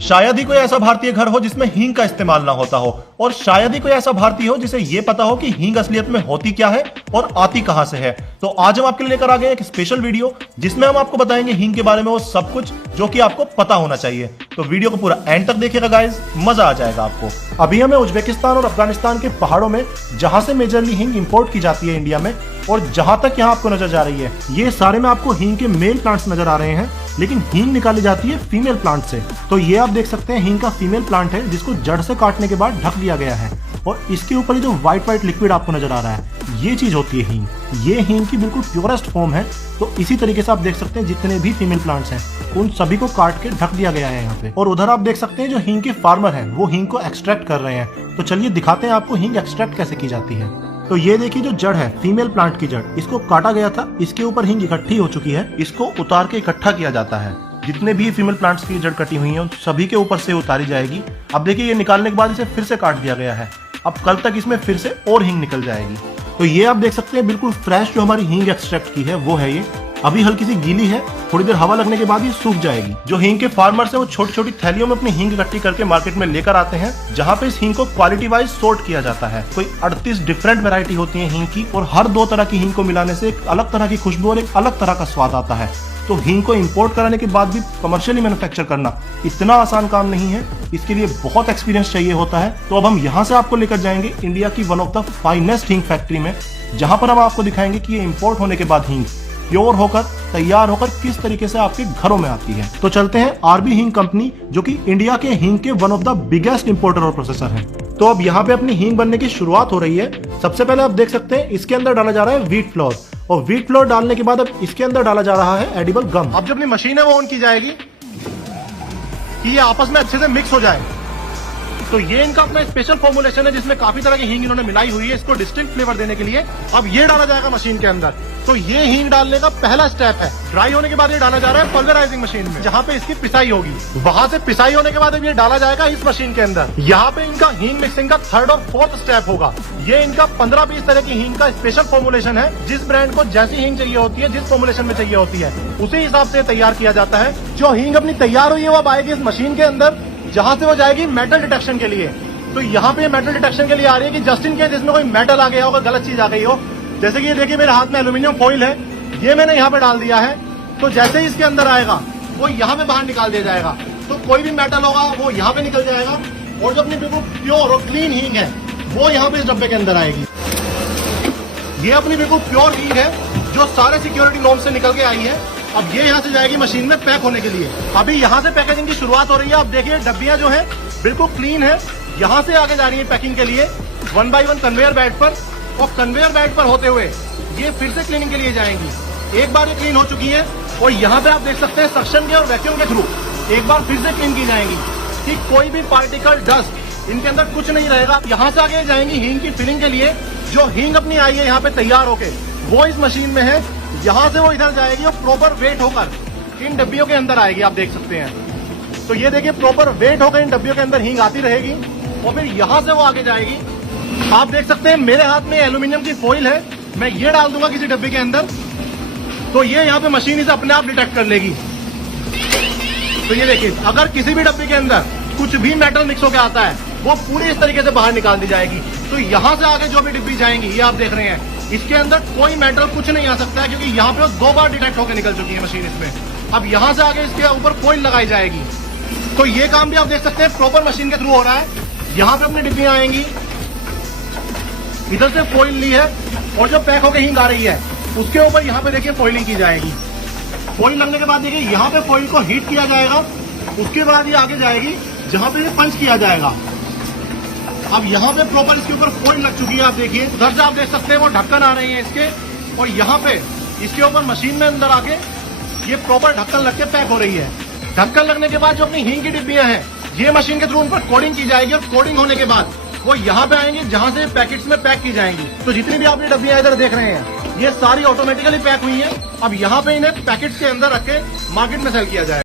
शायद ही कोई ऐसा भारतीय घर हो जिसमें हींग का इस्तेमाल ना होता हो, और शायद ही कोई ऐसा भारतीय हो जिसे ये पता हो कि हींग असलियत में होती क्या है और आती कहां से है। तो आज हम आपके लिए लेकर आ गए एक स्पेशल वीडियो जिसमें हम आपको बताएंगे हींग के बारे में वो सब कुछ जो कि आपको पता होना चाहिए। तो वीडियो को पूरा एंड तक देखिएगा गाइस, मजा आ जाएगा आपको। अभी हमें उज्बेकिस्तान और अफगानिस्तान के पहाड़ों में जहां से मेजरली हींग इंपोर्ट की जाती है इंडिया में, और जहां तक यहाँ आपको नजर जा रही है, ये सारे में आपको हींग के मेल प्लांट्स नजर आ रहे हैं, लेकिन हींग निकाली जाती है फीमेल प्लांट से। तो ये आप देख सकते हैं हींग का फीमेल प्लांट है जिसको जड़ से काटने के बाद ढक दिया गया है, और इसके ऊपर जो व्हाइट लिक्विड आपको नजर आ रहा है, ये चीज होती है हींग। ये हींग की बिल्कुल प्योरेस्ट फॉर्म है। तो इसी तरीके से आप देख सकते हैं जितने भी फीमेल प्लांट्स हैं उन सभी को काट के ढक दिया गया है यहाँ पे। और उधर आप देख सकते हैं जो हींग के फार्मर हैं वो हींग को एक्सट्रैक्ट कर रहे हैं। तो चलिए दिखाते हैं आपको हींग एक्सट्रैक्ट कैसे की जाती है। तो ये देखिए जो जड़ है, फीमेल प्लांट की जड़, इसको काटा गया था, इसके ऊपर हींग इकट्ठी हो चुकी है। इसको उतार के इकट्ठा किया जाता है। जितने भी फीमेल प्लांट्स की जड़ कटी हुई है उन सभी के ऊपर से उतारी जाएगी। अब देखिए ये निकालने के बाद इसे फिर से काट दिया गया है। अब कल तक इसमें फिर से और हींग निकल जाएगी। तो ये आप देख सकते हैं बिल्कुल फ्रेश जो हमारी हींग एक्सट्रैक्ट की है वो है ये। अभी हल्की सी गीली है, थोड़ी देर हवा लगने के बाद ये सूख जाएगी। जो हींग के फार्मर्स हैं वो छोटी छोटी थैलियों में अपनी हींग इकट्ठी करके मार्केट में लेकर आते हैं, जहां पे इस हींग को क्वालिटी वाइज सोर्ट किया जाता है। कोई 38 डिफरेंट वैरायटी होती है हींग की, और हर 2 तरह की हींग को मिलाने से एक अलग तरह की खुशबू और एक अलग तरह का स्वाद आता है। तो हींग को इंपोर्ट कराने के बाद भी कमर्शियली मैन्युफैक्चर करना इतना आसान काम नहीं है, इसके लिए बहुत एक्सपीरियंस चाहिए होता है। तो अब हम यहाँ से आपको लेकर जाएंगे इंडिया की वन ऑफ द फाइनेस्ट हींग फैक्ट्री में, जहां पर हम आपको दिखाएंगे कि ये इंपोर्ट होने के बाद हींग प्योर होकर तैयार होकर किस तरीके से आपके घरों में आती है। तो चलते हैं आरबी हींग कंपनी, जो कि इंडिया के हींग के one of the biggest importer और प्रोसेसर है। तो अब यहाँ पे अपनी हींग बनने की शुरुआत हो रही है। सबसे पहले आप देख सकते हैं इसके अंदर डाला जा रहा है व्हीट फ्लोर, और व्हीट फ्लोर डालने के बाद अब इसके अंदर डाला जा रहा है एडिबल गम। अब जो अपनी मशीन है वो ऑन की जाएगी कि ये आपस में अच्छे से मिक्स हो जाए। तो ये इनका अपना स्पेशल फॉर्मुलेशन है जिसमें काफी तरह की हींग इन्होंने मिलाई हुई है इसको डिस्टिंक्ट फ्लेवर देने के लिए। अब ये डाला जाएगा मशीन के अंदर। तो ये हींग डालने का पहला स्टेप है। ड्राई होने के बाद ये डाला जा रहा है पल्वराइजिंग मशीन में, जहाँ पे इसकी पिसाई होगी। वहां से पिसाई होने के बाद अब ये डाला जाएगा इस मशीन के अंदर। यहाँ पे इनका हींग मिक्सिंग का 3rd और 4th स्टेप होगा। ये इनका 15-20 तरह की हींग का स्पेशल फॉर्मुलेशन है। जिस ब्रांड को जैसी हींग चाहिए होती है, जिस फॉर्मुलेशन में चाहिए होती है, उसी हिसाब से तैयार किया जाता है। जो हींग अपनी तैयार हुई है वो अब आएगी इस मशीन के अंदर, जहाँ से वो जाएगी मेटल डिटेक्शन के लिए। तो यहाँ पे मेटल डिटेक्शन के लिए आ रही है कि जस्ट इन केस इसमें कोई मेटल आ गया हो, गलत चीज आ गई हो। जैसे कि ये देखिए मेरे हाथ में एल्यूमिनियम फॉइल है, ये मैंने यहाँ पे डाल दिया है। तो जैसे ही इसके अंदर आएगा वो यहाँ पे बाहर निकाल दिया जाएगा। तो कोई भी मेटल होगा वो यहाँ पे निकल जाएगा, और जो अपनी बिल्कुल प्योर और क्लीन हींग है वो यहाँ पे इस डब्बे के अंदर आएगी। ये अपनी बिल्कुल प्योर हींग है जो सारे सिक्योरिटी नॉर्म्स से निकल के आई है। अब ये यहाँ से जाएगी मशीन में पैक होने के लिए। अभी यहाँ से पैकेजिंग की शुरुआत हो रही है। अब देखिए डब्बियां जो है बिल्कुल क्लीन है, यहाँ से आगे जा रही है पैकिंग के लिए 1 बाय 1 कन्वेयर बेल्ट पर, और कन्वेयर बेल्ट पर होते हुए ये फिर से क्लीनिंग के लिए जाएंगी। एक बार ये क्लीन हो चुकी है, और यहाँ पे आप देख सकते हैं सक्शन के और वैक्यूम के थ्रू एक बार फिर से क्लीन की जाएंगी कि कोई भी पार्टिकल डस्ट इनके अंदर कुछ नहीं रहेगा। यहाँ से आगे जाएंगी हींग की फिलिंग के लिए। जो हींग अपनी आई है यहाँ पे तैयार होके वो इस मशीन में है, यहाँ से वो इधर जाएगी और प्रॉपर वेट होकर इन डब्बियों के अंदर आएगी। आप देख सकते हैं। तो ये देखिए प्रॉपर वेट होकर इन डब्बियों के अंदर हींग आती रहेगी, और फिर यहाँ से वो आगे जाएगी। आप देख सकते हैं मेरे हाथ में एल्यूमिनियम की फॉइल है, मैं ये डाल दूंगा किसी डब्बे के अंदर, तो ये यहाँ पे मशीन इसे अपने आप डिटेक्ट कर लेगी। तो ये देखिए अगर किसी भी डब्बे के अंदर कुछ भी मेटल मिक्स होकर आता है वो पूरी इस तरीके से बाहर निकाल दी जाएगी। तो यहाँ से आगे जो भी डिब्बी जाएंगी, ये आप देख रहे हैं, इसके अंदर कोई मेटल कुछ नहीं आ सकता है, क्योंकि यहाँ पे 2 बार डिटेक्ट होकर निकल चुकी है मशीन इसमें। अब यहाँ से आगे इसके ऊपर फॉइल लगाई जाएगी। तो ये काम भी आप देख सकते हैं प्रॉपर मशीन के थ्रू हो रहा है। यहाँ पे अपनी डिब्बियां आएंगी, इधर से फॉइल ली है, और जो पैक होकर हींग आ रही है उसके ऊपर यहाँ पे देखिए फॉइलिंग की जाएगी। फॉइल लगने के बाद देखिए यहाँ पे फॉइल को हीट किया जाएगा। उसके बाद ये आगे जाएगी जहाँ पे ये पंच किया जाएगा। अब यहाँ पे प्रॉपर इसके ऊपर फॉइल लग चुकी है। आप देखिए उधर से आप देख सकते हैं वो ढक्कन आ रहे हैं इसके, और यहाँ पे इसके ऊपर मशीन में अंदर आके ये प्रॉपर ढक्कन लग के पैक हो रही है। ढक्कन लगने के बाद जो अपनी हींग की डिब्बियां हैं ये मशीन के थ्रू उन पर कोडिंग की जाएगी, और कोडिंग होने के बाद वो यहाँ पे आएंगे जहाँ से पैकेट्स में पैक की जाएंगी। तो जितनी भी आप ये डब्बियां इधर देख रहे हैं ये सारी ऑटोमेटिकली पैक हुई है। अब यहाँ पे इन्हें पैकेट्स के अंदर रख के मार्केट में सेल किया जाए।